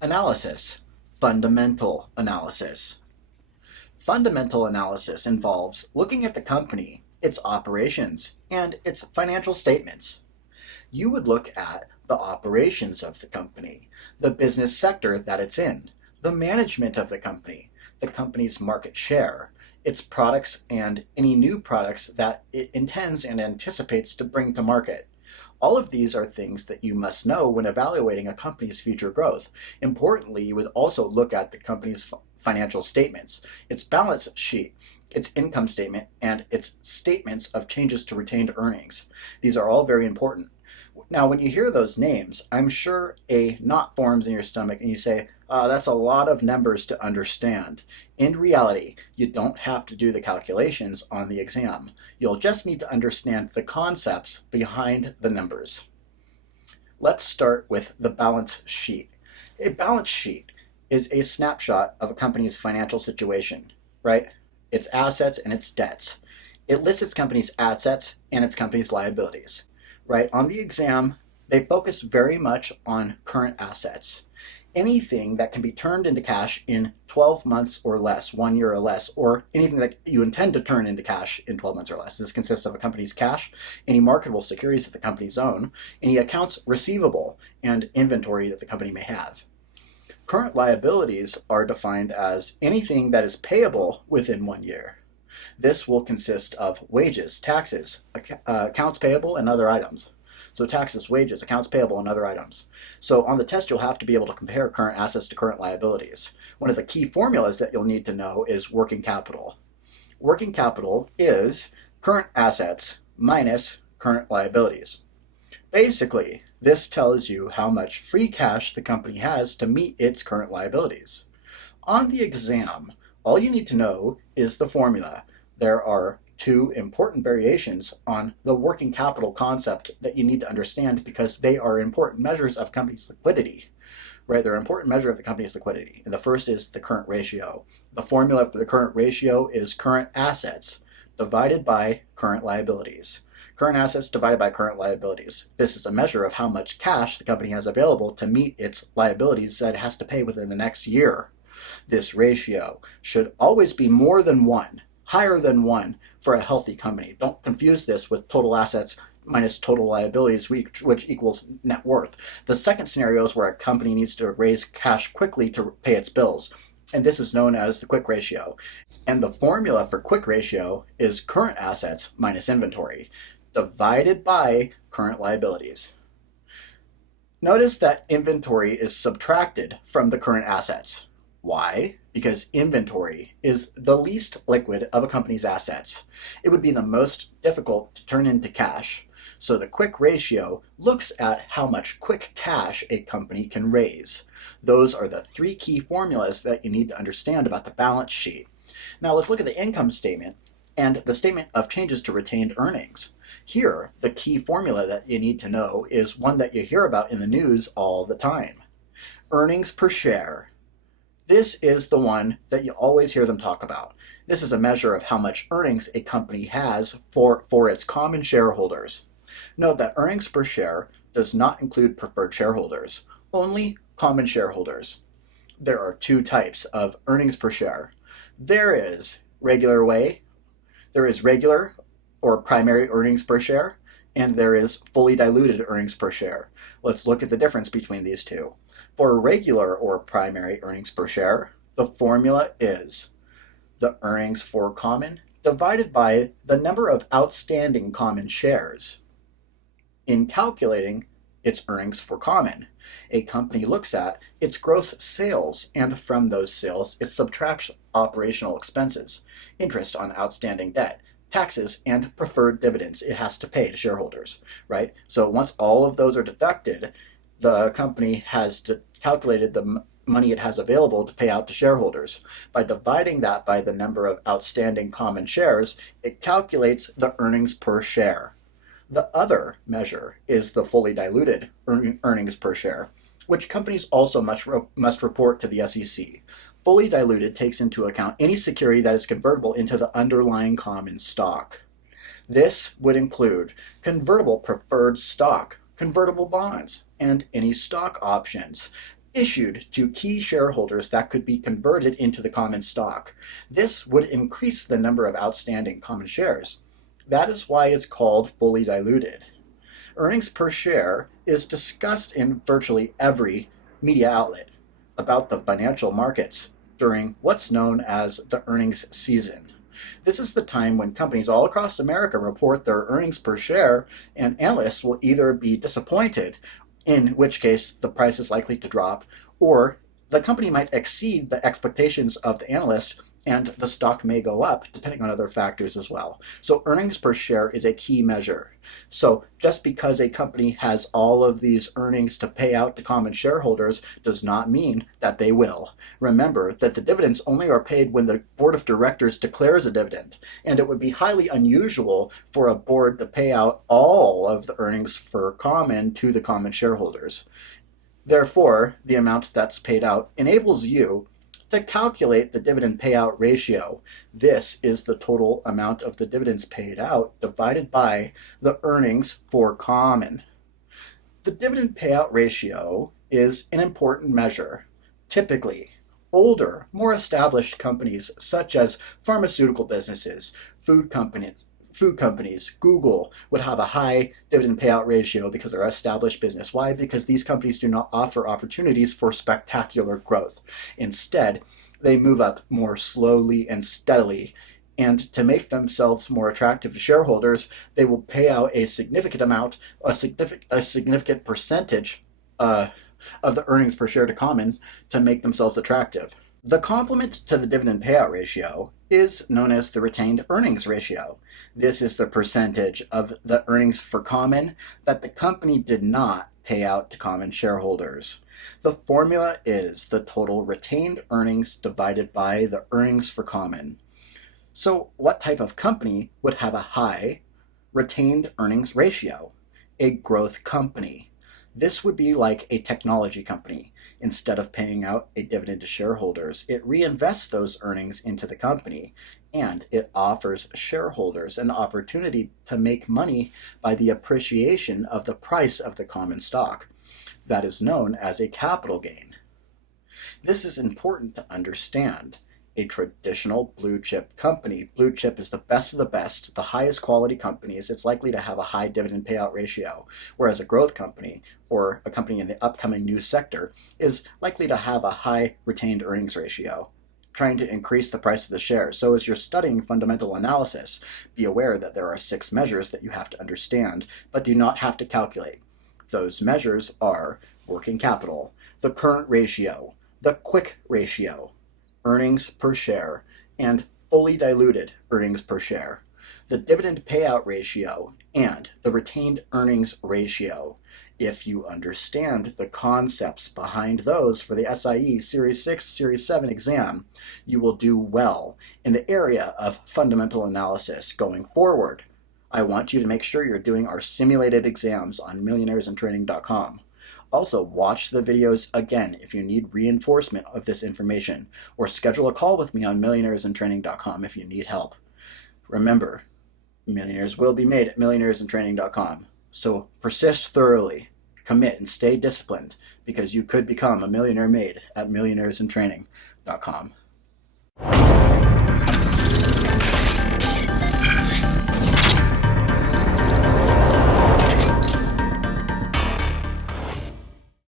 Analysis. Fundamental analysis. Fundamental analysis involves looking at the company, its operations, and its financial statements. You would look at the operations of the company, the business sector that it's in, the management of the company's market share, its products, and any new products that it intends and anticipates to bring to market. All of these are things that you must know when evaluating a company's future growth. Importantly, you would also look at the company's financial statements, its balance sheet, its income statement, and its statements of changes to retained earnings. These are all very important. Now, when you hear those names, I'm sure a knot forms in your stomach and you say, that's a lot of numbers to understand. In reality, you don't have to do the calculations on the exam. You'll just need to understand the concepts behind the numbers. Let's start with the balance sheet. A balance sheet is a snapshot of a company's financial situation, right? Its assets and its debts. It lists its company's assets and its company's liabilities. Right? On the exam, they focus very much on current assets. Anything that can be turned into cash in 12 months or less, 1 year or less, or anything that you intend to turn into cash in 12 months or less. This consists of a company's cash, any marketable securities that the companies own, any accounts receivable, and inventory that the company may have. Current liabilities are defined as anything that is payable within 1 year. This will consist of wages, taxes, accounts payable, and other items. So taxes, wages, accounts payable, and other items. So on the test, you'll have to be able to compare current assets to current liabilities. One of the key formulas that you'll need to know is working capital. Working capital is current assets minus current liabilities. Basically, this tells you how much free cash the company has to meet its current liabilities. On the exam, all you need to know is the formula. There are two important variations on the working capital concept that you need to understand because they are important measures of company's liquidity, right? They're an important measure of the company's liquidity. And the first is the current ratio. The formula for the current ratio is current assets divided by current liabilities. Current assets divided by current liabilities. This is a measure of how much cash the company has available to meet its liabilities that it has to pay within the next year. This ratio should always be more than 1. Higher than 1 for a healthy company. Don't confuse this with total assets minus total liabilities, which equals net worth. The second scenario is where a company needs to raise cash quickly to pay its bills, and this is known as the quick ratio. And the formula for quick ratio is current assets minus inventory, divided by current liabilities. Notice that inventory is subtracted from the current assets. Why? Because inventory is the least liquid of a company's assets. It would be the most difficult to turn into cash. So the quick ratio looks at how much quick cash a company can raise. Those are the 3 key formulas that you need to understand about the balance sheet. Now let's look at the income statement and the statement of changes to retained earnings. Here, the key formula that you need to know is one that you hear about in the news all the time. Earnings per share. This is the one that you always hear them talk about. This is a measure of how much earnings a company has for its common shareholders. Note that earnings per share does not include preferred shareholders, only common shareholders. There are 2 types of earnings per share. There is regular or primary earnings per share, and there is fully diluted earnings per share. Let's look at the difference between these 2. For regular or primary earnings per share, the formula is the earnings for common divided by the number of outstanding common shares. In calculating its earnings for common, a company looks at its gross sales, and from those sales, it subtracts operational expenses, interest on outstanding debt, taxes, and preferred dividends it has to pay to shareholders, right? So once all of those are deducted, the company has calculated the money it has available to pay out to shareholders. By dividing that by the number of outstanding common shares, it calculates the earnings per share. The other measure is the fully diluted earnings per share, which companies also must report to the SEC. Fully diluted takes into account any security that is convertible into the underlying common stock. This would include convertible preferred stock, convertible bonds, and any stock options. issued to key shareholders that could be converted into the common stock. This would increase the number of outstanding common shares. That is why it's called fully diluted. Earnings per share is discussed in virtually every media outlet about the financial markets during what's known as the earnings season. This is the time when companies all across America report their earnings per share, and analysts will either be disappointed, in which case the price is likely to drop, or the company might exceed the expectations of the analyst and the stock may go up, depending on other factors as well. So earnings per share is a key measure. So just because a company has all of these earnings to pay out to common shareholders does not mean that they will. Remember that the dividends only are paid when the board of directors declares a dividend, and it would be highly unusual for a board to pay out all of the earnings for common to the common shareholders. Therefore, the amount that's paid out enables you to calculate the dividend payout ratio. This is the total amount of the dividends paid out divided by the earnings for common. The dividend payout ratio is an important measure. Typically, older, more established companies such as pharmaceutical businesses, food companies, Google would have a high dividend payout ratio because they're an established business. Why? Because these companies do not offer opportunities for spectacular growth. Instead, they move up more slowly and steadily. And to make themselves more attractive to shareholders, they will pay out a significant amount, a significant percentage of the earnings per share to commons to make themselves attractive. The complement to the dividend payout ratio is known as the retained earnings ratio. This is the percentage of the earnings for common that the company did not pay out to common shareholders. The formula is the total retained earnings divided by the earnings for common. So what type of company would have a high retained earnings ratio? A growth company. This would be like a technology company. Instead of paying out a dividend to shareholders, it reinvests those earnings into the company, and it offers shareholders an opportunity to make money by the appreciation of the price of the common stock. That is known as a capital gain. This is important to understand. A traditional blue chip company. Blue chip is the best of the best, the highest quality companies. It's likely to have a high dividend payout ratio, whereas a growth company or a company in the upcoming new sector is likely to have a high retained earnings ratio, trying to increase the price of the share. So as you're studying fundamental analysis, be aware that there are 6 measures that you have to understand, but do not have to calculate. Those measures are working capital, the current ratio, the quick ratio, earnings per share, and fully diluted earnings per share. The dividend payout ratio and the retained earnings ratio. If you understand the concepts behind those for the SIE Series 6, Series 7 exam, you will do well in the area of fundamental analysis going forward. I want you to make sure you're doing our simulated exams on millionairesintraining.com. Also, watch the videos again if you need reinforcement of this information, or schedule a call with me on millionairesintraining.com if you need help. Remember, millionaires will be made at millionairesintraining.com. So persist thoroughly, commit, and stay disciplined, because you could become a millionaire made at millionairesintraining.com.